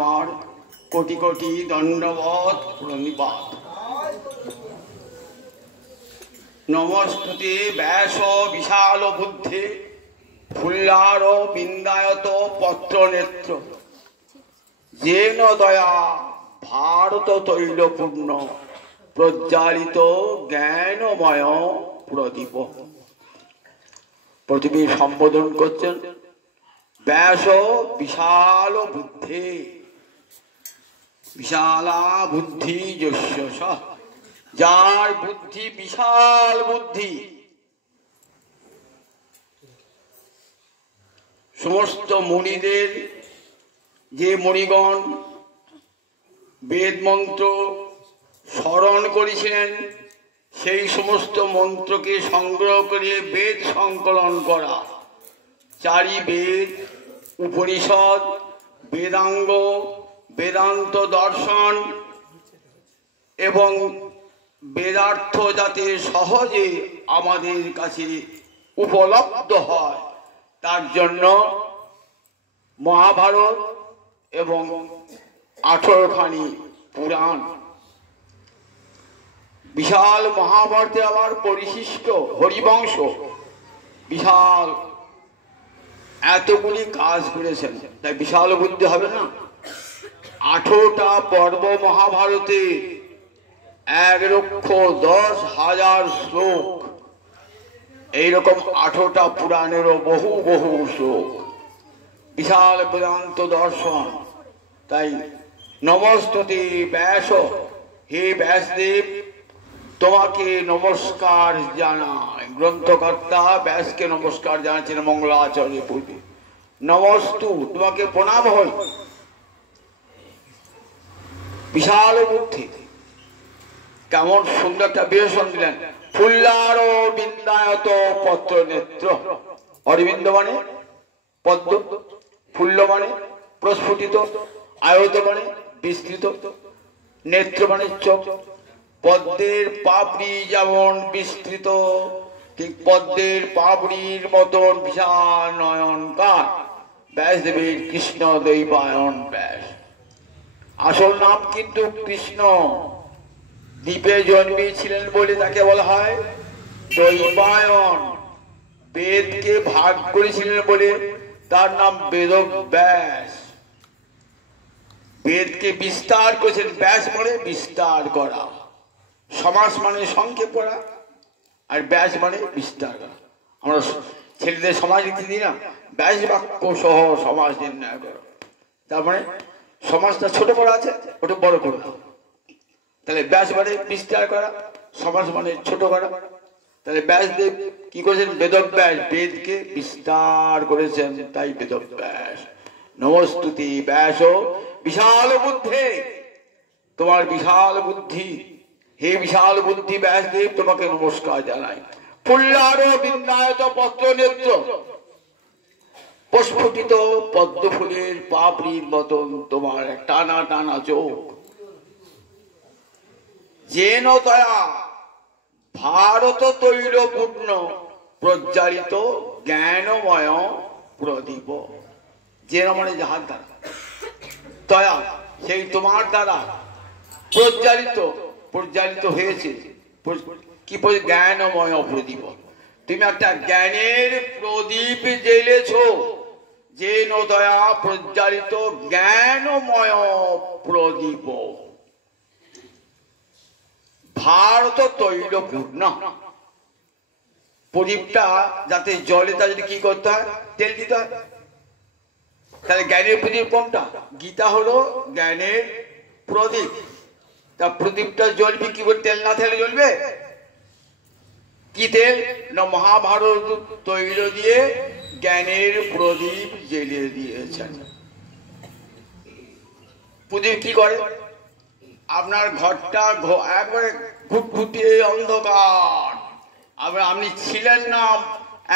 আমার কোটি কোটি দণ্ডবত প্রণিপাত। নমস্তুতে ব্যাস বিশাল বুদ্ধে ফুল্লার বিন্দায়ত পত্র নেত্র যেন দয়া ভারত তৈলপূর্ণ প্রজ্বালিত জ্ঞানময় প্রদীপ। প্রতিটি সম্বোধন করছেন ব্যাস বিশাল বুদ্ধে, বিশালা বুদ্ধি যস্য, যার বুদ্ধি বিশাল বুদ্ধি। সমস্ত মুনিদের যে মুনিগণ বেদ মন্ত্র স্মরণ করেছিলেন, সেই সমস্ত মন্ত্রকে সংগ্রহ করে বেদ সংকলন করা, চারি বেদ, উপনিষদ, বেদাঙ্গ, বেদান্ত দর্শন এবং বেদার্থ যাতে সহজে আমাদের কাছে উপলব্ধ হয়, তার জন্য মহাভারত এবং 18খানি পুরাণ। বিশাল মহাভারতে আবার পরিশিষ্ট হরিবংশ বিশাল এতগুলি কাজ করেছেন, তাই বিশাল বুদ্ধি হবে না? 18টা পর্ব মহাভারতে 1,10,000 শ্লোক, এইরকম 18টা পুরাণেরও বহু বহু শ্লোক, বিশাল বেদান্ত দর্শন। তাই নমস্তুতে ব্যাস, হে ব্যাসদেব তোমাকে নমস্কার জানাই। গ্রন্থকর্তা ব্যাসকে নমস্কার জানাচ্ছেন মঙ্গলাচরণে পূর্বে। নমস্তু, তোমাকে প্রণাম হয়। বিশাল বুদ্ধি, কেমন সুন্দর একটা বিশেষণ দিলেন। ফুল্লার বিন্দায়ত পত্র নেত্র। অরবিন্দ মানে পদ্ম, ফুল্ল মানে প্রস্ফুটিত, আয়ত মানে বিস্তৃত, নেত্র মানে চোখ। পদ্মের পাপড়ি যেমন বিস্তৃত, ঠিক পদ্মের পাপড়ির মতন বিশাল নয়নকার ব্যাসদেবের কৃষ্ণ দৈবায়ন ব্যাস। আসল নাম কিন্তু কৃষ্ণ, দ্বীপে জন্মেছিলেন বলে তাকে বলা হয় দৈবায়ন। বেদকে ভাগ করেছিলেন বলে তার নাম বেদব্যাস। বেদকে বিস্তার করেছেন, ব্যাস মানে বিস্তার করা, সমাস মানে সংক্ষেপ করা, আর ব্যাস মানে বিস্তার করা। আমরা ছেলেদের সমাজ লিখতে দিই না, ব্যাস বাক্য সহ সমাজ নির্ণয় করো, তার মানে সমাজটা ছোট করা আছে, ওটা বড় করে দাও। তাহলে ব্যাস মানে বিস্তার করা, সমাজ মানে ছোট করা। তাহলে ব্যাসদেব কি করেছেন? বেদব্যাস, বেদকে বিস্তার করেছেন, তাই বেদব্যাস। নমস্তুতি ব্যাস বিশাল বুদ্ধে, তোমার বিশাল বুদ্ধি, হে বিশাল বুদ্ধি ব্যাসদেব তোমাকে নমস্কার জানাই। ফুল্লার বিন্দায়ত পত্র নেত্র, প্রস্ফুটিত পদ্ম ফুলের পাপড়ির মতন তোমার টানা টানা চোখ। যেন দয়া ভারত তৈলপূর্ণ প্রজ্বালিত জ্ঞানময় প্রদীপ। যেন মানে যাহার দ্বারা, দয়া সেই তোমার দ্বারা প্রজ্বালিত হয়েছে। কি জ্ঞানময় প্রদীপ। তুমি একটা জ্ঞানের প্রদীপ জ্বেলেছ, যেন দয়া প্রজ্বালিত জ্ঞানময় প্রদীপ। ভারত তৈলপূর্ণ, প্রদীপটা যাতে জ্বলে তা যদি কি করতে হয়? তেল দিতে হয়। তাহলে জ্ঞানের প্রদীপ কোনটা? গীতা হলো জ্ঞানের প্রদীপ। তা প্রদীপটা জ্বলবে কি করে? তেল না থাকলে জ্বলবে? কি তেল না? মহাভারত তৈল দিয়ে জ্ঞানের প্রদীপ জ্বেলে দিয়েছেন। প্রদীপ কি করে? আপনার ঘরটা একবারে ঘুটঘুটিয়ে অন্ধকার, আপনি ছিলেন না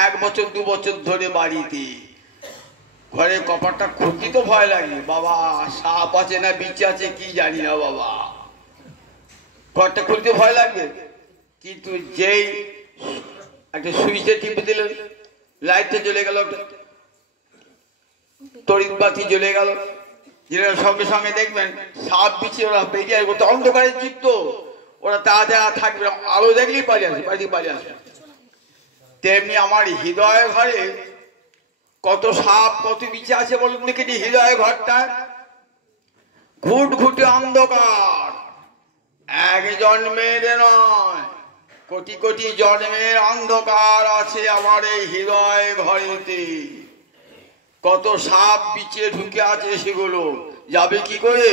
1 বছর 2 বছর ধরে বাড়িতে, ঘরে কপারটা খুঁজতে তো ভয় লাগে, বাবা সাপ আছে না বিচ আছে কি জানি না বাবা, ঘরটা খুলতে ভয় লাগবে। কিন্তু যেই একটা সুইচে টিপে দিলেন, লাইটটা জ্বলে গেল, তড়িৎ বাতি জ্বলে গেল, সঙ্গে সঙ্গে দেখবেন সাপ বিছে ওরা বেরিয়ে আসবে, তো অন্ধকারের জীব তো ওরা তাড়াতাড়ি থাকবে, আলো দেখলেই পালিয়ে আসবে, বাড়ি পালিয়ে আসবে। তেমনি আমার হৃদয় ঘরে কত সাপ কত বিছে আছে বলুন দেখি। হৃদয় ঘরটা ঘুটঘুটে অন্ধকার, এক জন্মের নয় কোটি কোটি জন্মের অন্ধকার আছে আমার এই হৃদয় ঘরেতে। কত সাপ বিছে ঢুকে আছে, সেগুলো যাবে কি করে?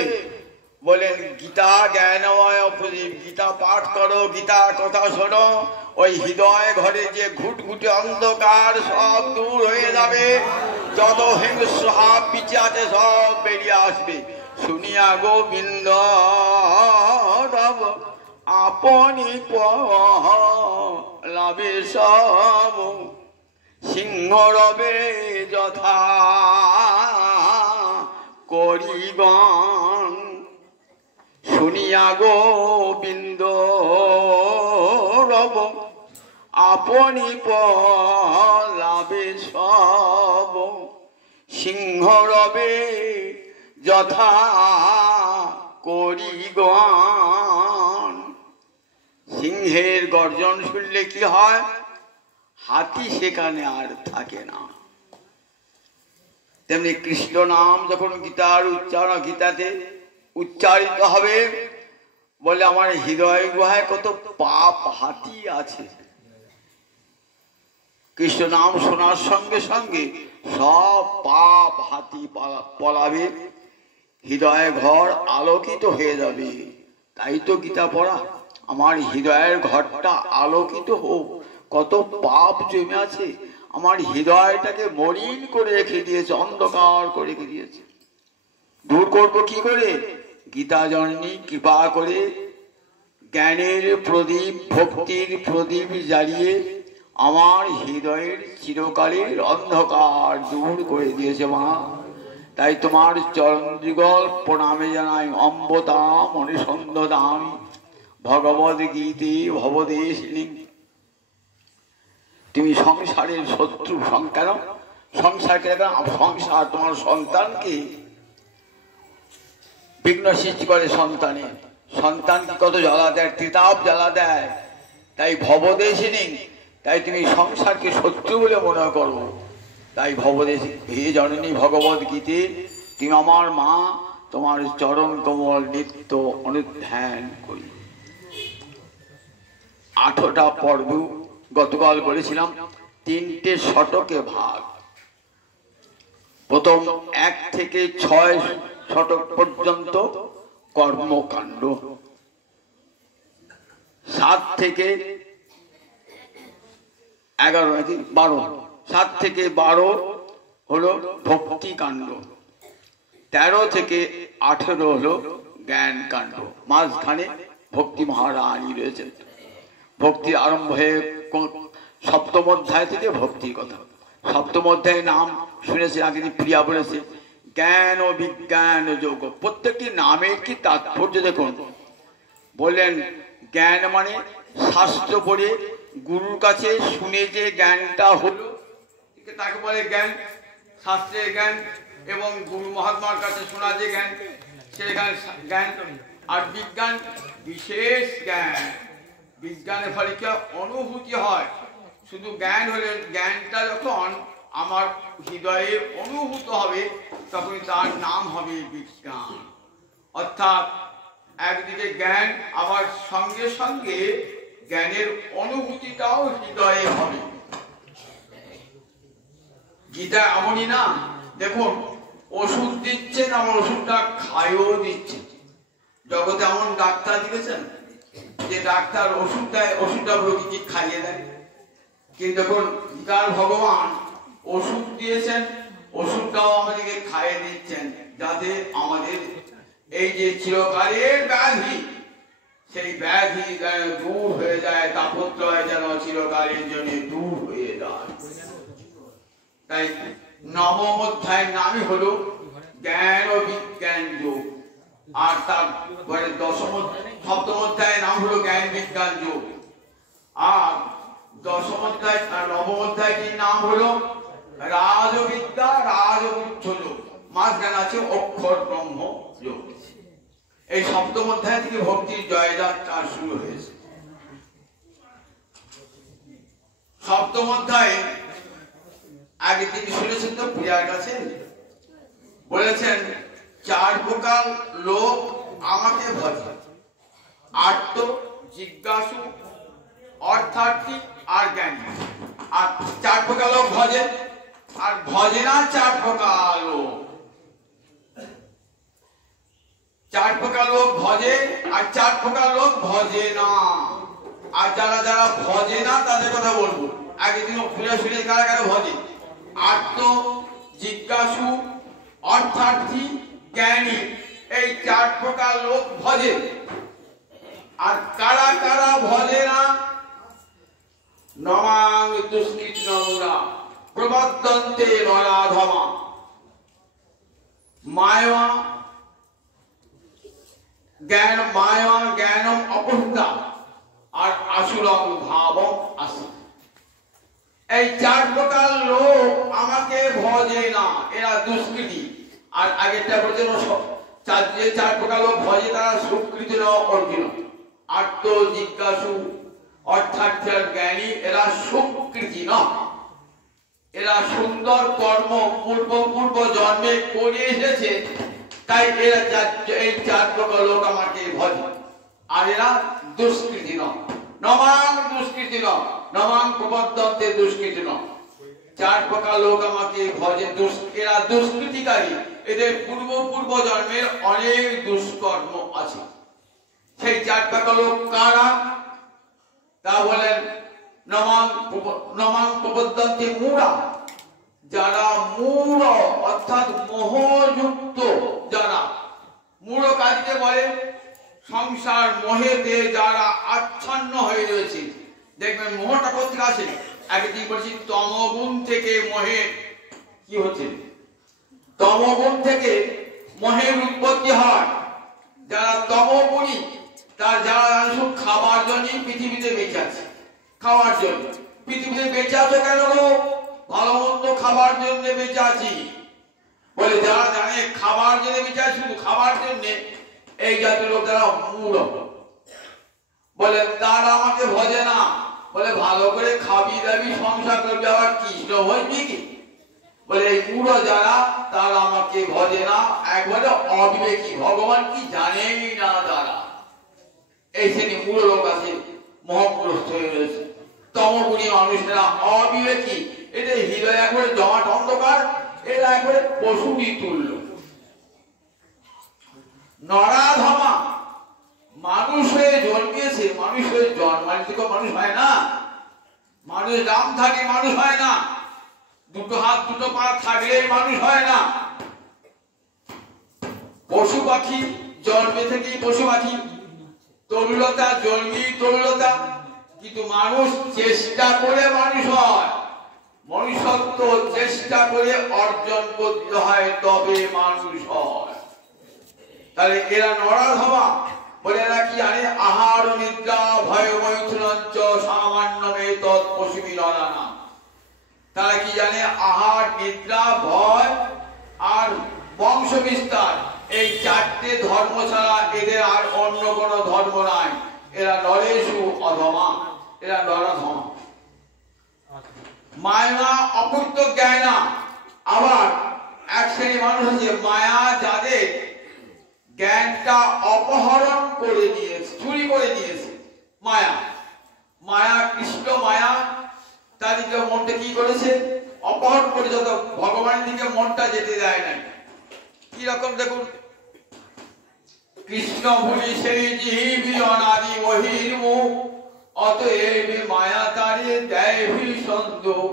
বলেন গীতা জ্ঞানময় প্রদীপ, গীতা পাঠ করো, গীতার কথা শোনো, ওই হৃদয় ঘরে যে ঘুটঘুটে অন্ধকার সব দূর হয়ে যাবে। যত হিংস্র সাপ বিছে আছে সব বেরিয়ে আসবে। শুনিয়া গোবিন্দ আপনি লাভে সব সিংহ রবে যথা করিগণ। শুনিয়া গোবিন্দ রব আপনি লাভে সব সিংহ রবে যথা করিগণ। সিংহের গর্জন শুনলে কি হয়? হাতি সেখানে আর থাকে না। তেমনি কৃষ্ণ নাম যখন গীতার উচ্চারণ, গীতাতে উচ্চারিত হবে, বলে আমার হৃদয় গুহায় কত পাপ হাতি আছে। কৃষ্ণ নাম শোনার সঙ্গে সঙ্গে সব পাপ হাতি পলাবে, হৃদয় ঘর আলোকিত হয়ে যাবে। তাই তো গীতা পড়া, আমার হৃদয়ের ঘরটা আলোকিত হোক। কত পাপ জমে আছে, আমার হৃদয়টাকে মলিন করে রেখে দিয়েছে, অন্ধকার করে রেখে দিয়েছে। দূর করবো কি করে? গীতা জননী কৃপা করে জ্ঞানের প্রদীপ, ভক্তির প্রদীপ জ্বালিয়ে আমার হৃদয়ের চিরকালের অন্ধকার দূর করে দিয়েছে মা। তাই তোমার চরণযুগল প্রণামে জানাই। অম্বতাম অনুসন্ধদাম ভগবদ গীতে ভবদেশিনী। তুমি সংসারের শত্রু, কেন সংসারকে? সংসার তোমার সন্তানকে বিঘ্ন সৃষ্টি করে। সন্তানকে কত জ্বালা দেয়, তিতাব জ্বালা দেয়। তাই ভবদেশিনী, তাই তুমি সংসারকে শত্রু বলে মনে করো। তাই ভবদেশ হে জননী ভগবদ গীতে তুমি আমার মা, তোমার চরণ কমল নিত্য অনুধ্যান করি। 8টা পর্ব গতকাল করেছিলাম, 3টে শতকে ভাগ। প্রথম 1 থেকে 6 শতক পর্যন্ত কর্মকাণ্ড, 7 থেকে 11 নাকি 12, 7 থেকে 12 হলো ভক্তি কাণ্ড, 13 থেকে 18 হলো জ্ঞান কাণ্ড। মাঝখানে ভক্তি মহারানী রয়েছেন। ভক্তি আরম্ভ হয়ে 7ম অধ্যায় থেকে ভক্তির কথা। 7ম অধ্যায়ের নাম শুনেছে আগে, প্রিয়া বলেছে জ্ঞান ও বিজ্ঞান যোগ। প্রত্যেকটি নামের কি তাৎপর্য দেখুন। বললেন জ্ঞান মানে শাস্ত্র পড়ে গুরুর কাছে শুনে যে জ্ঞানটা হলো তাকে বলে জ্ঞান, শাস্ত্রের জ্ঞান, এবং গুরু মহাত্মার কাছে শোনা যে জ্ঞান সে জ্ঞান। আর বিজ্ঞান বিশেষ জ্ঞান, বিজ্ঞানের ফলে কি অনুভূতি হয়। শুধু জ্ঞান হলে, জ্ঞানটা যখন আমার হৃদয়ে অনুভূত হবে তখন তার নাম হবে বিজ্ঞান। অর্থাৎ একদিকে জ্ঞান, আবার সঙ্গে সঙ্গে জ্ঞানের অনুভূতিটাও হৃদয়ে হবে। গীতা এমনই না, দেখুন ওষুধ দিচ্ছেন, আমার ওষুধটা খাইও দিচ্ছে। জগতে এমন ডাক্তার দেখেছেন যে ডাক্তার ওষুধ দেয়, ওষুধটা রোগীকে খাইয়ে দেয়। কিন্তু দেখুন গীতার ভগবান ওষুধ দিয়েছেন, ওষুধটাও আমাদেরকে খাইয়ে দিচ্ছেন, যাতে আমাদের এই যে চিরকালের ব্যাধি, সেই ব্যাধি যেন দূর হয়ে যায়, তাপত্রয় যেন চিরকালের জন্য দূর হয়ে যায়। তাই 9ম অধ্যায়ের নামই হলো জ্ঞান ও বিজ্ঞান যোগ। আর তারপরে 7ম অধ্যায়ের নাম হলো জ্ঞান বিজ্ঞান যোগ। আর 10ম অধ্যায় আর 9ম অধ্যায়টির নাম হলো রাজবিদ্যা রাজবুদ্ধ যোগ। মাঝখানে আছে অক্ষর ব্রহ্ম যোগ। এই সপ্তম অধ্যায় থেকে ভক্তির জয়যাত্রা শুরু হয়েছে। সপ্তম অধ্যায়ে আগে তিনি শুনেছেন তো প্রিয়ার কাছে বলেছেন, 4 প্রকার লোক আমাকে ভজে, আর্ত, জিজ্ঞাসু, অর্থার্থী আর জ্ঞানী। আর 4 প্রকার লোক ভজে, আর ভজে না 4 প্রকার লোক। 4 প্রকার লোক ভজে আর 4 প্রকার লোক ভজে না। আর যারা যারা ভজে না তাদের কথা বলবো। আগে দিন ফিরে ফিরে কারা কারা ভজে? আর্ত, জিজ্ঞাসু, অর্থার্থী, জ্ঞানী, এই 4 প্রকার লোক ভজে। আর কারা কারা ভজে না? নমাং দুষ্কৃতমূলা প্রবদ্ধন্তে নরাধমা মায়া জ্ঞানম অপহৃতা আর আসুরং ভাবম আসি। এই 4 প্রকার লোক আমাকে ভজে না, এরা দুষ্কৃতী। আর আগেরটা বলছেন 4 প্রকার লোক ভজে তারা সুকৃতি অর্জুন। আর্ত, জিজ্ঞাসু, অর্থার্থী আর জ্ঞানী এরা সুকৃতি না, এরা সুন্দর কর্ম পূর্ব জন্মে করে এসেছে, তাই এরা এই 4 প্রকার লোক আমাকে ভজে। আর এরা দুষ্কৃতি ন, নমাং দুষ্কৃতি ন, নমাং প্রবদ্ধন্তে দুষ্কৃতি ন। 4 প্রকার লোক আমাকে ভজে, এরা দুষ্কৃতিকারী, এদের পূর্ব জন্মের অনেক দুষ্কর্ম আছে। সেই 4 প্রকার লোক কারা? তা বলেন, নমাং প্রবদ্ধন্তে মূঢ়া, যারা মূঢ় অর্থাৎ মোহযুক্ত, যারা মূঢ় কাজকে বলে সংসার মোহেতে যারা আচ্ছন্ন হয়ে রয়েছে। দেখবেন মোহটা কোথেকে আসে? একদিন বলছি তমগুণ থেকে মোহের কি হচ্ছে, তমগুণ থেকে মোহের উৎপত্তি হয়। যারা তমগুণী তার যারা খাবার জন্য পৃথিবীতে বেঁচে আছে, খাওয়ার জন্য পৃথিবীতে বেঁচে আছে। কেন গো? ভালো মন্দ খাবার জন্য বেঁচে আছি বলে যারা জানে খাবার জন্য বেঁচে আছে, শুধু খাবার জন্য, এই জাতীয় লোক যারা মূঢ় বলে তারা আমাকে ভজে না। বলে ভালো করে খাবি দাবি সংসার করবি, আবার কৃষ্ণ হইবি কি? বলে এই মূঢ় যারা তারা আমাকে ভজে না, একবারে অবিবেকী, ভগবান কি জানেই না তারা। এই শ্রেণী মূঢ় লোক আছে, মোহগ্রস্ত হয়ে রয়েছে। তমগুণী মানুষেরা অবিবেকী, এদের হৃদয় একবারে জমাট অন্ধকার, এরা একবারে পশুরই তুল্য। নরাধমা, মানুষ হয়ে জন্মিয়েছে, মানুষ হয়ে জন্মালে তো মানুষ হয় না। মানুষ নাম থাকে, মানুষ হয় না। 2 হাত 2 পা থাকলেই মানুষ হয় না। পশু পাখি জন্মে থেকেই পশু পাখি, তরুলতা জন্মি তরুলতা, কিন্তু মানুষ চেষ্টা করে মানুষ হয়। মনুষ্যত্ব চেষ্টা করে অর্জন করতে হয়, তবে মানুষ হয়। তাহলে এরা নরাধমা বলে এরা কি জানে? আহার নিদ্রা ভয় মৈথুনঞ্চ সামান্য মে তৎ পশুবি নরানা। তারা কি জানে? আহার, নিদ্রা, ভয় আর বংশ বিস্তার, এই 4টে ধর্ম ছাড়া এদের আর অন্য কোনো ধর্ম নাই। এরা নরেশু অধমা, এরা নরাধমা। মায়া অপূর্ত জ্ঞানা, আবার এক শ্রেণী মানুষ আছে মায়া যাদের জ্ঞানটা অপহরণ করে নিয়েছে, চুরি করে নিয়েছে। মায়া কৃষ্ণ মায়া তাদেরকে মনটা কি করেছে? অপহরণ করে, যত ভগবানের দিকে মনটা যেতে দেয় নাই। কি রকম দেখুন, কৃষ্ণ ভুলি সেই জিবি অনাদি বহির্মুখ, অতএব মায়া তারে দেয় ভীষণ দুঃখ।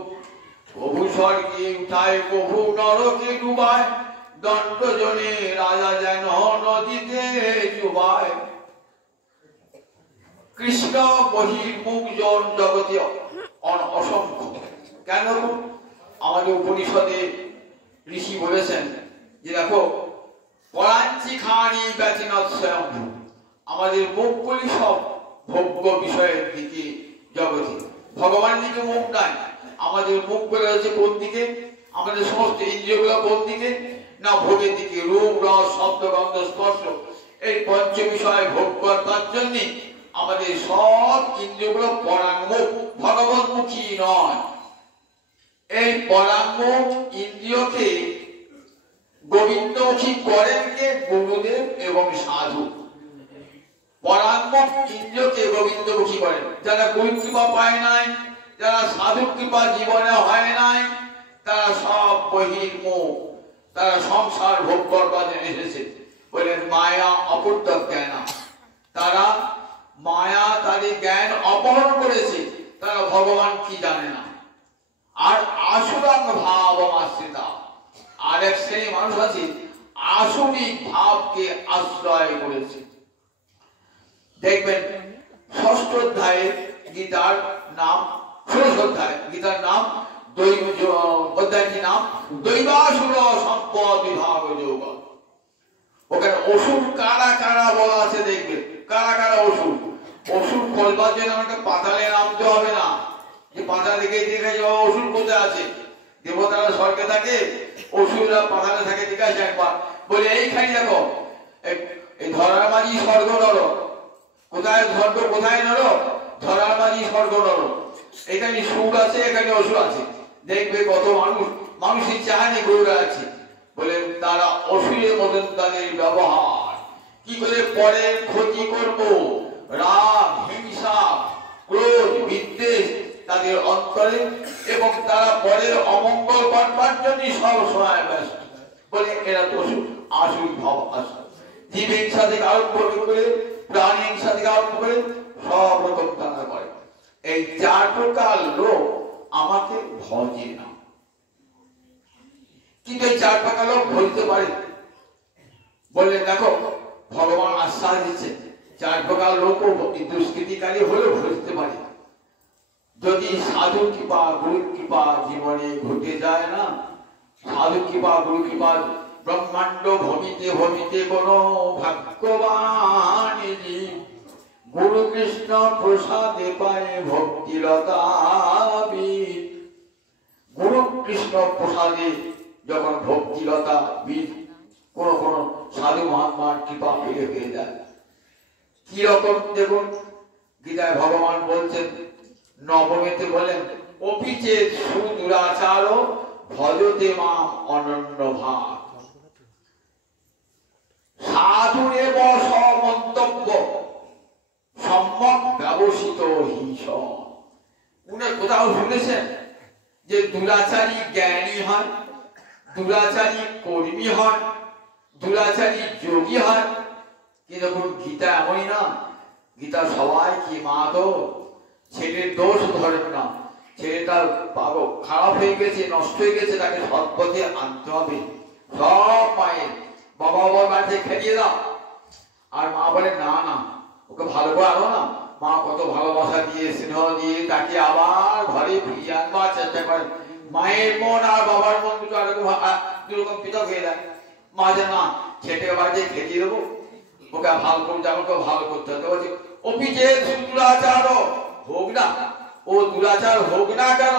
প্রভু স্বর্গে উঠায়, প্রভু নরকে ডুবায়, দণ্ড জনে রাজা যেন নদীতে ডুবায়। কৃষ্ণ বহির্মুখ জন জগতে অসংখ্য। কেন? আমাদের উপনিষদে ঋষি বলেছেন যে দেখো, পরাঞ্চি খানি ব্যতিনত স্বয়ং, আমাদের মুখগুলি সব ভোগ্য বিষয়ের দিকে জগতে, ভগবানের দিকে মুখ নাই। আমাদের মুখগুলো রয়েছে কোন দিকে? আমাদের সমস্ত ইন্দ্রিয়গুলো কোন দিকে? না ভোগের দিকে। রূপ রস শব্দ গন্ধ স্পর্শ এই পঞ্চ বিষয় ভোগ করবার জন্য আমাদের সব ইন্দ্রিয়গুলো পরাঙ্গমুখ, ভগবন্মুখী নয়। এই পরাঙ্গমুখ ইন্দ্রিয়কে গোবিন্দমুখী করেন কে? গুরুদেব এবং সাধু। পরাঙ্গমুখ ইন্দ্রিয়কে গোবিন্দমুখী করেন। যারা গুরু কৃপা পায় নাই, যারা সাধু কৃপা জীবনে হয় নাই, তারা সব বহির্মুখ, তারা সংসার ভোগ করবার জন্য এসেছে। বলেন মায়া অপূর্ত জ্ঞান, তারা মায়া তাদের জ্ঞান অপহরণ করেছে, তারা ভগবান কি জানে না। আর আসুরাং ভাব আশ্রিতা, আর এক শ্রেণী মানুষ আছে আসুরিক ভাবকে আশ্রয় করেছে। দেখবেন ষষ্ঠ অধ্যায়ে গীতার নাম, ষোড়শ অধ্যায় গীতার নাম, অধ্যায়টির নাম দৈবাসুর সম্পদ বিভাগ যোগ। ওখানে অসুর কারা কারা বলা আছে, দেখবেন কারা কারা অসুর। অসুর খোঁজবার জন্য আমাকে পাতালে নামতে হবে না, যে পাতাল দিকে দেখে যাওয়া অসুর কোথায় আছে। দেবতারা স্বর্গে থাকে, অসুররা পাতালে থাকে। ঠিক আছে, একবার বলে এইখানে দেখো, এই ধরার মাঝি স্বর্গ নর, কোথায় স্বর্গ কোথায় নর? ধরার মাঝি স্বর্গ নর। এখানে সুর আছে, এখানে অসুর আছে। দেখবে কত মানুষ, মানুষের চাহানি গৌরা আছে। বলে তারা অসুরের মতন তাদের ব্যবহার। কি করে পরের ক্ষতি করব, রাগ হিংসা ক্রোধ বিদ্বেষ তাদের অন্তরে, এবং তারা পরের অমঙ্গল করবার জন্য সব সময় ব্যস্ত। বলে এরা তো আসুরিক ভাব আসে। জীব হিংসা থেকে আরম্ভ করে প্রাণী হিংসা থেকে আরম্ভ করে সব রকম তারা করে। এই চার প্রকার লোক আমাকে ভজে না, কিন্তু এই চার প্রকার লোক ভজতে পারে। বললেন দেখো ভগবান আশ্বাস দিচ্ছে, চার প্রকার লোক দুষ্কৃতিকারী হলেও ভজতে পারে। যদি সাধু কৃপা গুরু কৃপা জীবনে ঘটে যায় না, সাধু কৃপা গুরু কৃপা, ব্রহ্মাণ্ড ভমিতে ভমিতে কোন ভাগ্যবান জীব গুরু কৃষ্ণ প্রসাদে পায় ভক্তিলতা। গুরু কৃষ্ণ প্রসাদে যখন ভক্তিলতা বীজ কোন কোন সাধু মহাত্মার কৃপা পেয়ে হয়ে যায়। কি রকম দেখুন, গীতায় ভগবান বলছেন নবমেতে বলেন, অপিচে সুদুরাচার ভজতে মাম অনন্য ভাব। সাধুরে বস মন্তব্য সম্যক ব্যবসিত হিংস। উনি কোথাও শুনেছেন যে দুরাচারী জ্ঞানী হয়, দুরাচারী কর্মী হয়, দুরাচারী যোগী হয়? কিন্তু গীতা এমনই না। গীতা সবাই কি মা তো ছেলের দোষ ধরেন না, ছেলেটা পাগল খারাপ হয়ে গেছে, নষ্ট হয়ে গেছে, তাকে সৎপথে আনতে হবে। সব মায়ের বাবা বাবার বাড়িতে খেলিয়ে দাও, আর মা বলে না না ওকে ভালো করে আনো না। মা কত ভালোবাসা দিয়ে স্নেহ দিয়ে তাকে আবার ঘরে ফিরিয়ে আনবার চেষ্টা করেন। মায়ের মন আর বাবার মন দুরকম পৃথক হয়ে যায়। মা যে না ছেলেকে বাড়িতে খেলিয়ে দেবো, ওকে ভালো করে যাবো, ভালো করতে হবে। বলছে অপিচে দুরাচার হোক না, ও দুরাচার হোক না কেন,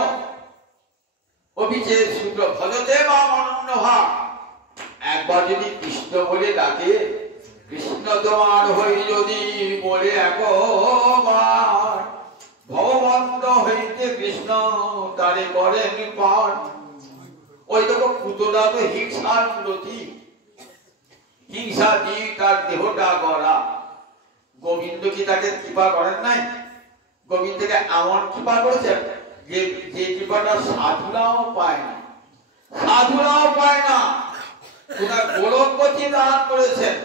অপিচে শুক্র ভজতে বা অনন্য ভাব। একবার যদি কৃষ্ণ বলে ডাকে, কৃষ্ণ তোমার হই যদি বলে একবার, ভববন্ধ হইতে কৃষ্ণ তারে করেন পার। ওই দেখো পুতলা তো হিংসার প্রতি, হিংসা দিয়ে তার দেহটা গড়া। গোবিন্দ কি তাকে কৃপা করেন নাই? গোবিন্দকে এমন কৃপা করেছেন যে কৃপাটা সাধুরাও পায় না, সাধুরাও পায় না। ওনার গোলকপতি দান করেছেন,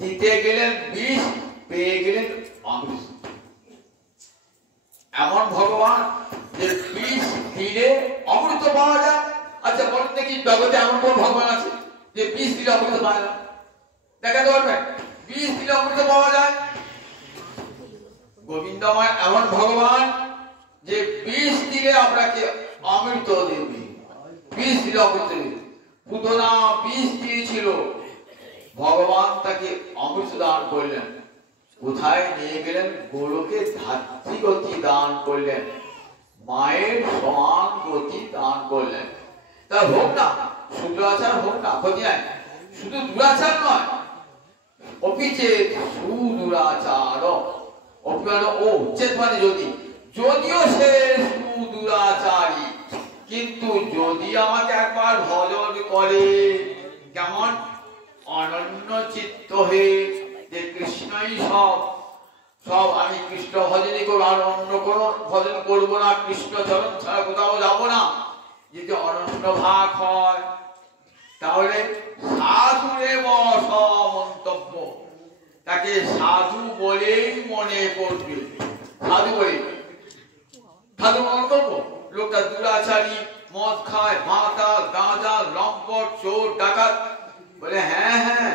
দিতে গেলেন বিষ, পেয়ে গেলেন অমৃত। এমন ভগবান যে বিষ দিলে অমৃত পাওয়া যায়। আচ্ছা বলুন দেখি জগতে এমন কোন ভগবান আছে যে বিষ দিলে অমৃত পাওয়া যায়? দেখাতে পারবেন বিষ দিলে অমৃত পাওয়া যায়? গোবিন্দময় এমন ভগবান যে বিষ দিলে আপনাকে অমৃত দেবে, বিষ দিলে অমৃত দেবে। পুতনা বিষ দিয়েছিল, ভগবান তাকে অমৃত দান করলেন। কোথায় নিয়ে গেলেন? গোলকে ধাত্রী গতি দান করলেন, মায়ের সমান গতি দান করলেন। তা হোক না, সুদুরাচার হোক না, ক্ষতি নাই। শুধু দুরাচার নয়, অপিচে সুদুরাচার ও উচ্ছেদ মানে যদি, যদিও সে সুদুরাচারী, কিন্তু যদি আমাকে একবার ভজন করে, কেমন অনন্য চিত্ত হয়ে, যে কৃষ্ণই সব, সব আমি কৃষ্ণ ভজনই করবো, আর অন্য কোনো ভজন করবো না, কৃষ্ণ চরণ ছাড়া কোথাও যাবো না, যদি অনন্য ভাগ হয়, তাহলে সাধুরেব সমন্তব্য, তাকে সাধু বলেই মনে করবে। সাধু বলে, সাধু মনে করবো লোকটা দুরাচারী, মদ খায়, মাতাল, গাঁজা, লম্পট, চোর, ডাকাত, বলে হ্যাঁ হ্যাঁ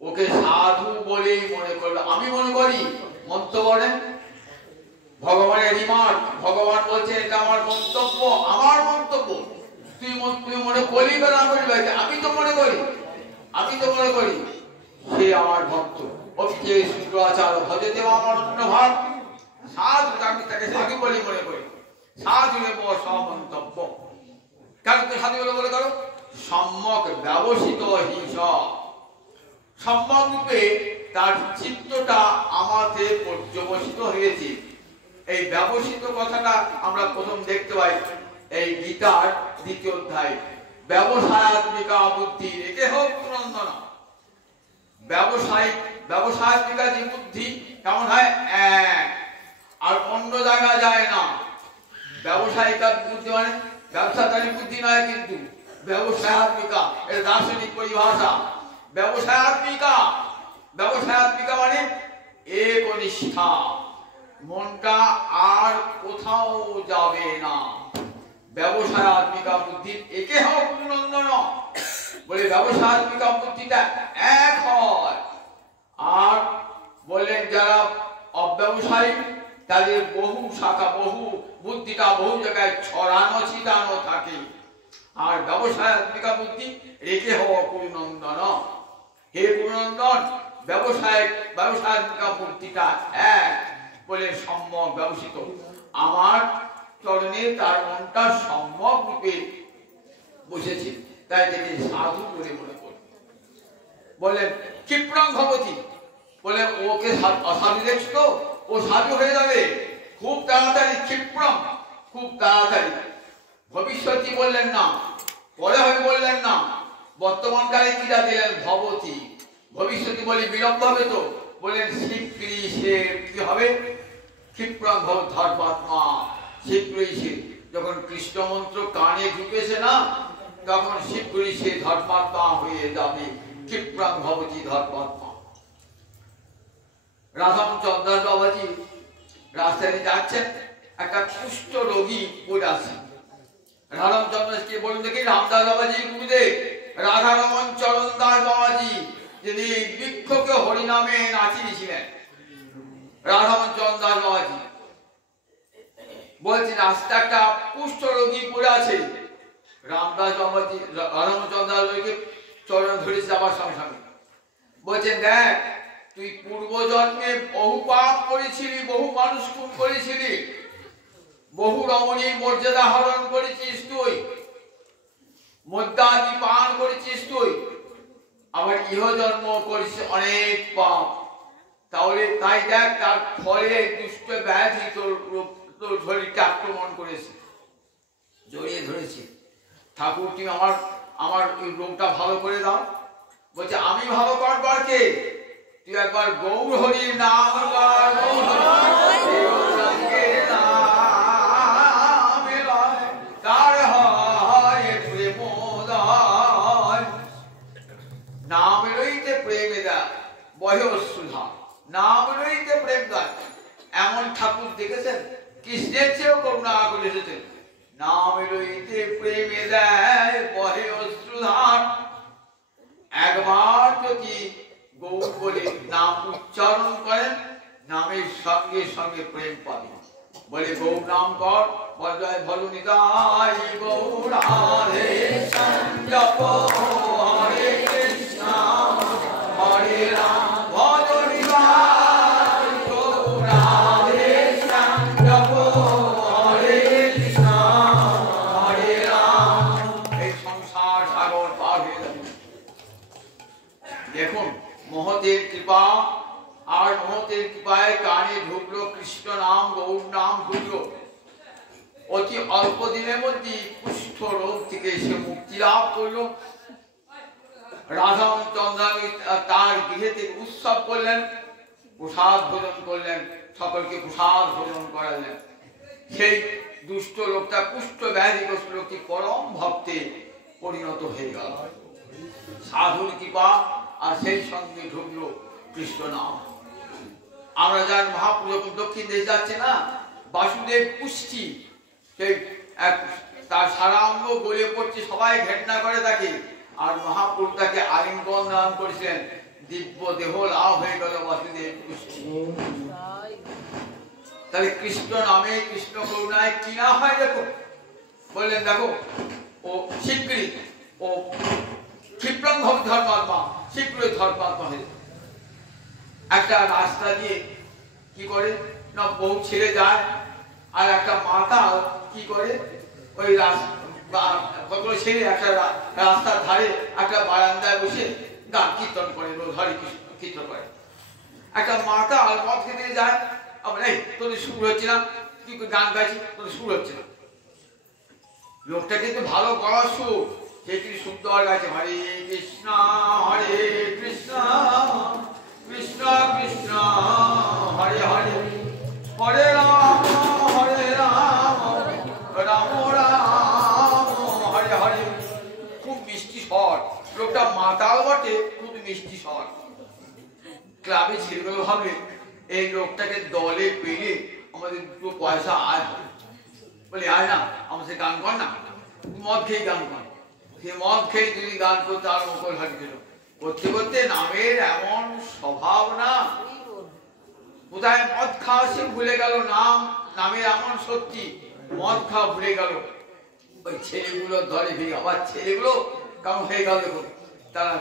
ওকে সাধু বলেই মনে করবে। আমি মনে করি মন্তব্য বলেন ভগবানের রিমার্ক, ভগবান বলছে এটা আমার মন্তব্য, আমার মন্তব্য, তুই মনে করি বা না করি, আমি তো মনে করি, আমি তো মনে করি সে আমার ভক্ত। অভিজে শুক্রাচার ভজতে আমার অন্য ভাব, সাধু, আমি তাকে সাধু বলেই মনে করি। সাধু নেব সমন্তব্য, কেন তুই সাধু বলে বলে করো? সম্যক ব্যবসিত হিংস, সম্যক রূপে তার চিত্তটা আমাতে পর্যবসিত হয়েছে। এই ব্যবসিত কথাটা আমরা প্রথম দেখতে পাই এই গীতার 2য় অধ্যায়, ব্যবসায়াত্মিকা বুদ্ধি রেখে হোক নন্দন। ব্যবসায়াত্মিকা যে বুদ্ধি কেমন হয়? এক, আর অন্য জায়গা যায় না। ব্যবসায়িকা বুদ্ধি মানে ব্যবসাদারী বুদ্ধি নয়, কিন্তু ব্যবসায়াত্মিকা, এর দার্শনিক পরিভাষা। ব্যবসায়াত্মিকা মানে একনিষ্ঠা, মনটা আর কোথাও যাবে না। ব্যবসায়াত্মিকা বুদ্ধির একে হোক নন্দন, বলে ব্যবসায়াত্মিকা বুদ্ধিটা এক হয়। আর বললেন যারা অব্যবসায়ী তাদের বহু শাখা, বহু বুদ্ধিটা বহু জায়গায় ছড়ানো ছিটানো থাকে। আর ব্যবসায়াত্মিকা বুদ্ধি রেখে হওয়া পুরনন্দন, হে পুরনন্দন ব্যবসায়াত্মিকা বুদ্ধিটা এক বলে সম্যক ব্যবসিত, আমার চরণে তার মনটা সম্যক রূপে বসেছে, তাই থেকে সাধু বলে মনে করি। বলেন ক্ষিপ্রং ভবতি, বলে ওকে অসাধু দেখছো তো, ও সাধু হয়ে যাবে খুব তাড়াতাড়ি। ক্ষিপ্রং খুব তাড়াতাড়ি, ভবিষ্যৎই বললেন না, পরে হবে বললেন না, বর্তমানকালে কিটা দিলেন ভবতি, ভবিষ্যৎই বলি বিলম্ব হবে তো, বলেন শীঘ্রই সে কি হবে? ক্ষিপ্রং ভব ধর্মাত্মা, শীঘ্রই সে, যখন কৃষ্ণ মন্ত্র কানে ঢুকেছে না, তখন শীঘ্রই সে ধর্মাত্মা হয়ে যাবে। ক্ষিপ্রং ভবতি ধর্মাত্মা। রাধামচন্দ্র বাবাজি রাস্তায় যাচ্ছেন, একটা কুষ্ঠ রোগী পড়ে আছে। রাধামচন্দ্রকে বলুন দেখি, রামদাস বাবাজি গুরুদেব রাধারমন চরণ দাস বাবাজি যিনি বৃক্ষকে হরিনামে নাচিয়েছিলেন, রাধারমন চরণ দাস বাবাজি বলছেন রাস্তা একটা কুষ্ঠ রোগী পড়ে আছে। রামদাস বাবাজি রাধারমন চরণ দাস বাবাজিকে চরণ ধরেছে আমার সঙ্গে সঙ্গে, বলছেন দেখ তুই পূর্ব জন্মে বহু পাপ করেছিলি, বহু মানুষ খুন করেছিলি, বহু রমণীর মর্যাদা হরণ করেছিস তুই, মদ্যাদি পান করেছিস তুই, আবার ইহ জন্ম করেছিস অনেক পাপ। তাহলে তাই দেখ তার ফলে দুষ্ট ব্যাধি তোর শরীরকে আক্রমণ করেছে, জড়িয়ে ধরেছে। ঠাকুর তুমি আমার ওই রোগটা ভালো করে দাও। বলছে আমি ভালো করবার কে? তুই একবার গৌর হরির নাম কর, নাম লইতে প্রেমে দেয় বয়সুধা, নাম লইতে প্রেম দেয়। এমন ঠাকুর দেখেছেন? কৃষ্ণের চেয়েও করুণা করে এসেছেন। নাম লইতে প্রেমে দেয় বয়সুধা, একবার যদি গৌর বলে নাম উচ্চারণ করেন, নামের সঙ্গে সঙ্গে প্রেম পাবেন। বলে গৌর নাম কর, বজয় ভজু নিতাই গৌর রাধে জপ হরে কৃষ্ণ হরে রাম ভজ নিতাই গৌর রাধে জপ হরে কৃষ্ণ হরে রাম। এই সংসার দেখুন মহতের কৃপা, আর মহতের কৃপায় কানে ঢুকলো কৃষ্ণ নাম, গৌর নাম ঢুকলো। অতি অল্প দিনের মধ্যে কুষ্ঠ রোগ থেকে সে মুক্তি লাভ করলো। রাধা চন্দ্রানী তার গৃহেতে উৎসব করলেন, প্রসাদ ভোজন করলেন, সকলকে প্রসাদ ভোজন করালেন। সেই দুষ্ট লোকটা, কুষ্ঠ ব্যাধিগ্রস্ত লোকটি পরম ভক্তে পরিণত হয়ে গেল। সাধুর কৃপা আর সেই সঙ্গে ঢুকলো কৃষ্ণ নাম। আমরা যার মহাপুর যখন দক্ষিণ দেশ যাচ্ছে না, বাসুদেব পুষ্টি, সেই তার সারা অঙ্গ গলে পড়ছে, সবাই ঘেন্না করে তাকে, আর মহাপুর তাকে আলিঙ্গন দান করেছিলেন, দিব্য দেহ লাভ হয়ে গেল বাসুদেব পুষ্টি। তাহলে কৃষ্ণ নামে, কৃষ্ণ করুণায় কি না হয় দেখো। বললেন দেখো ও শীঘ্রই, ও ক্ষিপ্রং ভব ধর্মাত্মা, শীঘ্রই ধর্মাত্মা হয়ে। একটা রাস্তা দিয়ে কি করে না, বউ ছেড়ে যায়, আর একটা মাতা কি করে ওই কতগুলো ছেড়ে একটা রাস্তার ধারে একটা বারান্দায় বসে গান কীর্তন করে, হরে কৃষ্ণ কীর্তন করে। একটা মাতা আর মদ খেতে যায়, আবার এই তোদের সুর হচ্ছে না, তুই গান গাইছিস, তোদের সুর হচ্ছে না। লোকটা কিন্তু ভালো গলার সুর, সে কিন্তু সুন্দর গাইছে, হরে কৃষ্ণ কৃষ্ণ কৃষ্ণ হরে হরে, হরে রাম রাম রাম হরে হরে। খুব মিষ্টি স্বর, লোকটা মাতাল বটে, খুব মিষ্টি স্বর। ক্লাবে ছেলেগুলো ভাবলে এই লোকটাকে দলে পেলে আমাদের দুটো পয়সা আয়, বলে আয় না আমাদের গান কর না, মদ খেয়ে গান কর। সে মদ খেয়ে যদি গান করতে আর মুখল হারিয়ে দিল, করতে করতে নামের এমন স্বভাব না, কোথায় মদ খাওয়া সে ভুলে গেল, নামের এমন সত্যি, মদ খাওয়া ভুলে গেল। ওই ছেলেগুলো ধরে ভিড়ে, আবার ছেলেগুলো কেমন হয়ে গেল দেখুন, তারা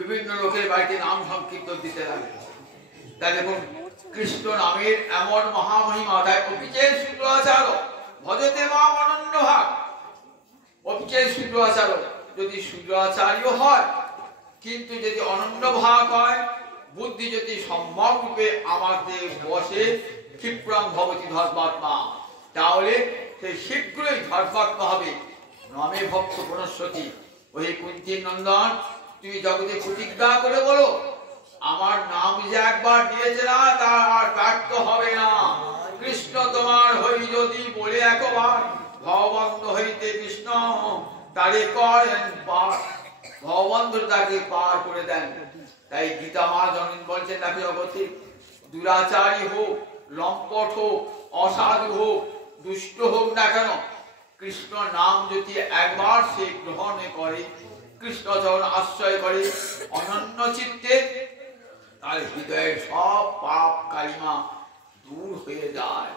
বিভিন্ন লোকের বাড়িতে নাম সংকীর্তন দিতে লাগে। তাই দেখুন কৃষ্ণ নামের এমন মহামহিমা। তাই অপিচের শুক্রাচার ভজতে মাম অনন্য ভাগ। অপিচের শুক্রাচার, যদি শুক্রাচার্য হয় কিন্তু যদি অনন্য ভাগ হয়, বুদ্ধি যদি সম্ভব রূপে আমাদের বসে, ক্ষিপ্রং ভবতি ধর্মাত্মা, তাহলে সে শীঘ্রই ধর্মাত্মা হবে। নামে ভক্ত বনস্পতি। ওই কুন্তীর নন্দন, তুমি জগতে প্রতিজ্ঞা করে বলো, আমার নাম যে একবার দিয়েছে না, তার আর ব্যর্থ হবে না। কৃষ্ণ তোমার হই যদি বলে একবার, ভববন্ধ হইতে কৃষ্ণ তারে করেন পার। ভববন্ধ তাকে পার করে দেন। তাই গীতা মা জননী বলছেন, দেখো জগতে দুরাচারী হোক, লম্পট হোক, অসাধু হোক, দুষ্ট হোক না কেন, কৃষ্ণ নাম যদি একবার সে গ্রহণ করে, কৃষ্ণ যখন আশ্রয় করে অনন্য চিত্তে, তার হৃদয়ের সব পাপ কালিমা দূর হয়ে যায়।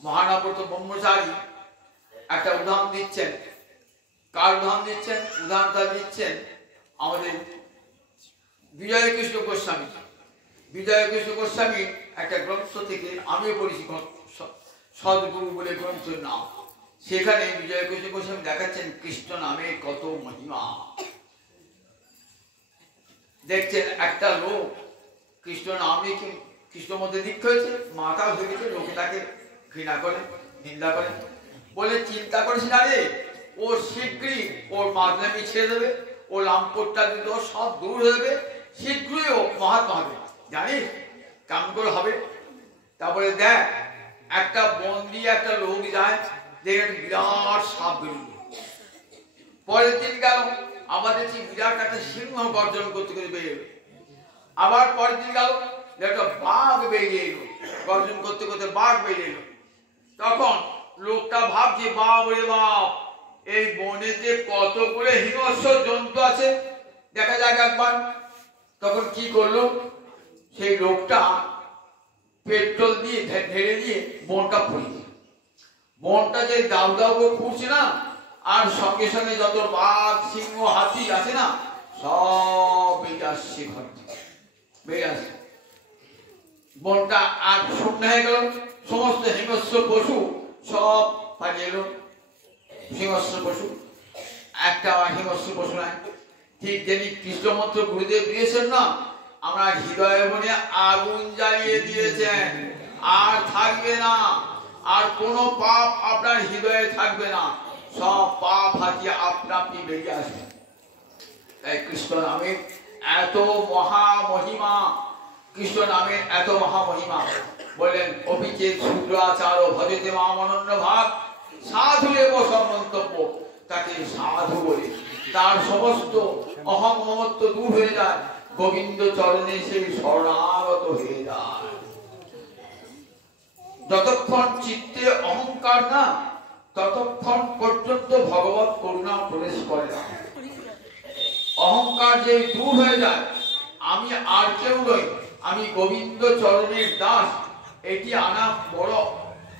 মহানব্রত ব্রহ্মচারী একটা উদাহরণ দিচ্ছেন। কার উদাহরণ দিচ্ছেন? উদাহরণটা দিচ্ছেন আমাদের বিজয় কৃষ্ণ গোস্বামী। বিজয় কৃষ্ণ গোস্বামী একটা গ্রন্থ থেকে, আমিও পড়েছি, সদ্গুরু বলে গ্রন্থের নাম। সেখানে বিজয় কৃষ্ণ গোস্বামী দেখাচ্ছেন কৃষ্ণ নামে কত মহিমা। দেখছেন একটা লোক কৃষ্ণ নামে কৃষ্ণর মধ্যে দীক্ষা হয়েছে, মাথা হয়ে গেছে, লোকে তাকে ঘৃণা করে, নিন্দা করে, বলে চিন্তা করিস না রে, ও শীঘ্রই ওর মাধ্যমে ছেড়ে দেবে, ও লাম্পটটা দিতে সব দূর হয়ে যাবে, শীঘ্রই ও মহাত্মা হবে। জানিস কেমন করে হবে? তারপরে দেখ একটা বন দিয়ে একটা লোক যায়, দেখে বিরাট সাপ বেরোল। পরের দিন গেল, আমাদের সেই বিরাট একটা সিংহ গর্জন করতে করে বেরিয়ে এলো। আবার পরের দিন গেল, একটা বাঘ বেরিয়ে এলো, গর্জন করতে করতে বাঘ বেরিয়ে এলো। তখন লোকটা ভাবছে, বাপ রে বাপ, এই বনে যে কত করে হিংস্র জন্তু আছে, দেখা যাক একবার। তখন কি করলো সেই লোকটা? পেট্রোল দিয়ে ঢেলে দিয়ে বনটা পুড়িয়ে, বনটা যে দাউ দাউ করে পুড়ছে না, আর সঙ্গে সঙ্গে যত বাঘ, সিংহ, হাতি আছে না, সব বেরিয়ে আসছে, ঘর বেরিয়ে আসছে। বনটা আর শূন্য হয়ে গেল, সমস্ত হিংস্র পশু সব পালিয়ে এলো। হিংস্র পশু একটা হিংস্র পশু নাই। ঠিক যেনি কৃষ্ণ মন্ত্র গুরুদেব দিয়েছেন না, আমরা হৃদয়ে মনে আগুন জ্বালিয়ে দিয়েছেন, আর থাকবে না, আর কোনো পাপ আপনার হৃদয়ে থাকবে না, সব পাপ হাতিয়ে আপনা আপনি বেরিয়ে আসবে। তাই কৃষ্ণ নামে এত মহা মহিমা, কৃষ্ণ নামে এত মহা মহিমা। বললেন অভিচেত শূদ্রাচার ভজতে মাম অনন্য ভাব, সাধু এব সর্বন্তব্য, তাকে সাধু বলে তার সমস্ত অহং মমত্ব দূর হয়ে যায়, গোবিন্দ চরণে সেই শরণাগত হয়ে যায়। যতক্ষণ চিত্তে অহংকার না, ততক্ষণ পর্যন্ত ভগবত করুণা প্রবেশ করে না। অহংকার যে দূর হয়ে যায়, আমি আর কেউ নই, আমি গোবিন্দ চরণের দাস, এটি আনা বড়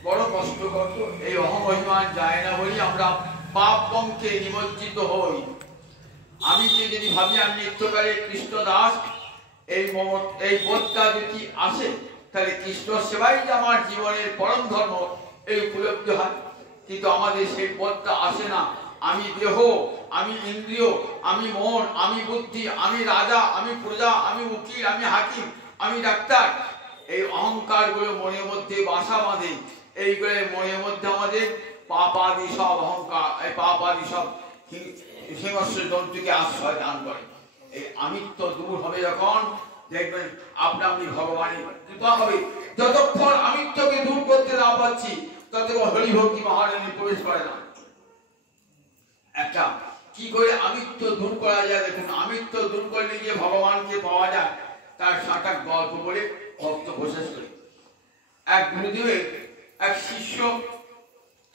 বড় কষ্টকর। এই অহমহিমান যায় না বলি আমরা পাপ পঙ্কে নিমজ্জিত হই। আমি যদি ভাবি আমি নিত্যকালে কৃষ্ণ দাস, এই বোধটা যদি আসে, তাহলে কৃষ্ণ সেবাই যে আমার জীবনের পরম ধর্ম, এই উপলব্ধি হয়। কিন্তু আমাদের সেই বোধটা আসে না। আমি দেহ, আমি ইন্দ্রিয়, আমি মন, আমি বুদ্ধি, আমি রাজা, আমি প্রজা, আমি উকিল, আমি হাকিম, আমি ডাক্তার, এই অহংকার গুলো মনের মধ্যে বাসা বাঁধে। এইগুলো মনের মধ্যে আমাদের পাপাদি সব অহংকার, এই পাপাদি সব হিংস্র জন্তুকে আশ্রয় দান করে। এই আমিত্ব দূর হবে যখন, দেখবেন আপনা আপনি ভগবানের কৃপা হবে। যতক্ষণ আমিত্বকে দূর করতে না পারছি, ততক্ষণ হরিভক্তি মহারানী প্রবেশ করে না। একটা কি করে আমিত্ব দূর করা যায় দেখুন। আমিত্ব দূর করলে গিয়ে ভগবানকে পাওয়া যায়, তার সাটা গল্প বলে ভক্ত প্রশেষ করে। এক গুরুদেবের এক শিষ্য,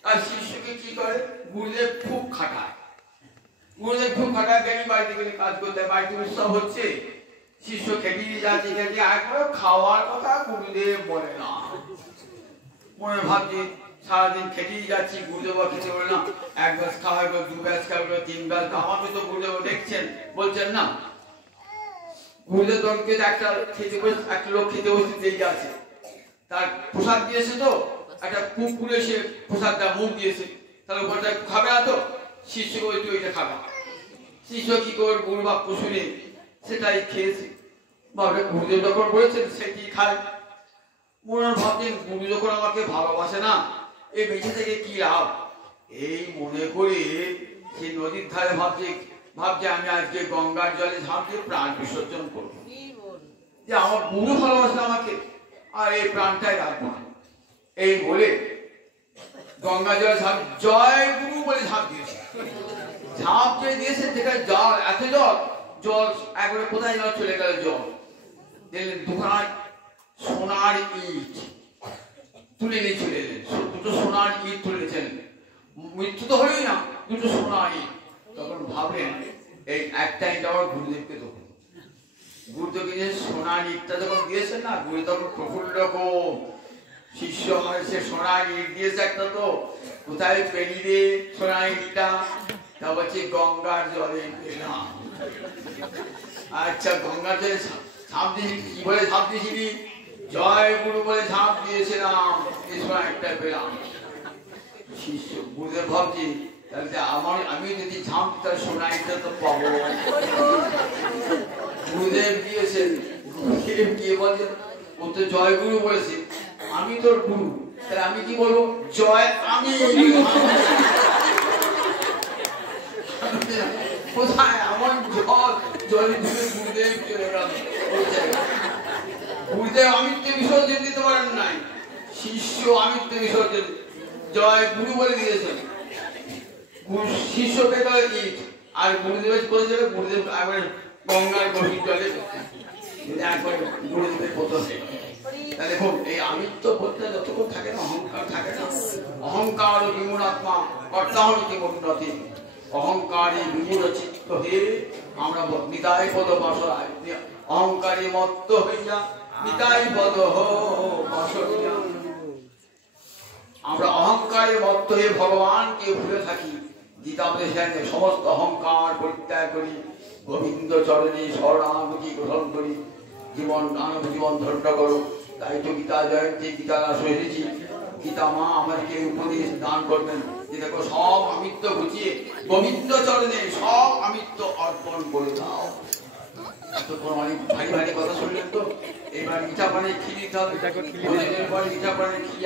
আর শিষ্যকে কি করে, গুরুদেব খুব খাটায়। গুরুদেব খুব খাটায়, জ্ঞানী বাড়িতে গেলে কাজ করতে, বাড়িতে উৎসব হচ্ছে, শিষ্য খেটিয়ে যাচ্ছে, খেটিয়ে একবার খাওয়ার কথা গুরুদেব বলে না। মনে ভাবছি সারাদিন খেটেই যাচ্ছি, গুরুদেব খেতে বলে না, এক গ্লাস খাওয়া গেল, দু গ্লাস খাওয়া, তিন গ্লাস, আমাকে তো গুরুদেব দেখছেন, বলছেন না। গুরুদেব দলকে একটা খেতে বসে, একটা লোক খেতে বসে দেখে আছে, তার প্রসাদ দিয়েছে, তো একটা কুকুরে সে প্রসাদটা মুখ দিয়েছে, তাহলে ওটা খাবে না, তো শিষ্যকে ওই তুই এটা খাবে। শিষ্য কি করে গুরু বাক্য শুনে সেটাই খেয়েছে, ভাবে গুরুদেব যখন বলেছেন সেটি খায়। মনে ভাবছেন গুরু যখন আমাকে ভালোবাসে না, এই বেঁচে থেকে কি লাভ, এই মনে করে সে নদীর ধারে ভাবছে আমি আজকে গঙ্গার জলে ঝাঁপ দিয়ে প্রাণ বিসর্জন করবো, যে আমার গুরু ভালোবাসে আমাকে, আর এই প্রাণটাই রাখবো না। এই বলে গঙ্গা জলে ঝাঁপ, জয় গুরু বলে ঝাঁপ দিয়েছে। ঝাঁপ যে দিয়েছে, যেখানে জল, এত জল, জল একবারে কোথায় জল চলে গেল, জল দেখলেন দুখানায় সোনার ইট তুলে নিয়ে চলে এলেন, দুটো সোনার ইট তুলেছেন। মৃত্যু তো হলোই না, দুটো সোনার ইট। তখন ভাবলেন এই একটা ইট আমার গুরুদেবকে দেবো। গুরুদেবকে যে সোনার ইটটা যখন দিয়েছেন না, গুরু তখন প্রফুল্ল রকম, শিষ্য আমার সে সোনার ইট দিয়েছে একটা, তো কোথায় পেলি রে সোনার ইটটা, তা বলছে গঙ্গার জলে পেলাম। আচ্ছা গঙ্গার জলে ঝাঁপ দিয়েছি, কি বলে ঝাঁপ দিয়েছিলি? জয় গুরু বলে ঝাঁপ দিয়েছিলাম, এই সময় একটা পেলাম। শিষ্য গুরুদেব ভাবছি তাহলে আমি যদি ঝাঁপ দিতে সোনার ইটটা তো পাবো। গুরুদেব দিয়েছেন, গুরুদেব গিয়ে বলছেন ও তো জয় গুরু বলেছে, আমি তোর গুরু, তাহলে আমি কি বলবো? জয় আমি। কোথায় আমার জল জলে ধুয়ে গুরুদেব চলে গেল। গুরুদেব আমিত্ব বিসর্জন দিতে পারেন নাই, শিষ্য আমিত্ব বিসর্জন জয় গুরু বলে দিয়েছেন। শিষ্য পেল ইট, আর গুরুদেব করে যাবে, গুরুদেব একবার গঙ্গার গভীর জলে একবার গুরুদেবের পতন। দেখুন এই আমিত্ব বোধটা যতক্ষণ থাকে না, অহংকার থাকে না। অহংকার বিমূঢ় আত্মা কর্তা হইতে উন্নতি, অহংকারী বিমূঢ় চিত্ত হে আমরা নিতাই পদ বাসরায়, অহংকারী মত্ত হইয়া নিতাই পদ বাসরিয়া। আমরা অহংকারে মত্ত হয়ে ভগবানকে ভুলে থাকি। গীতা বলেছেন সমস্ত অহংকার পরিত্যাগ করি, গোবিন্দ চরণে শরণাগতি গ্রহণ করি, জীবন মানব জীবন ধন্য করো। তাই তো গীতা জয়ন্তী গীতা দাস এসেছি, গীতা মা আমাদেরকে উপদেশ দান করবেন যে দেখো সব আমিত্ব ঘুচিয়ে গোবিন্দ চরণে সব আমিত্ব অর্পণ করে দাও। অনেক ভারী ভারী কথা শুনলেন তো, এবার মিঠা পানে খিরি দাও, মিঠা পানে খিরি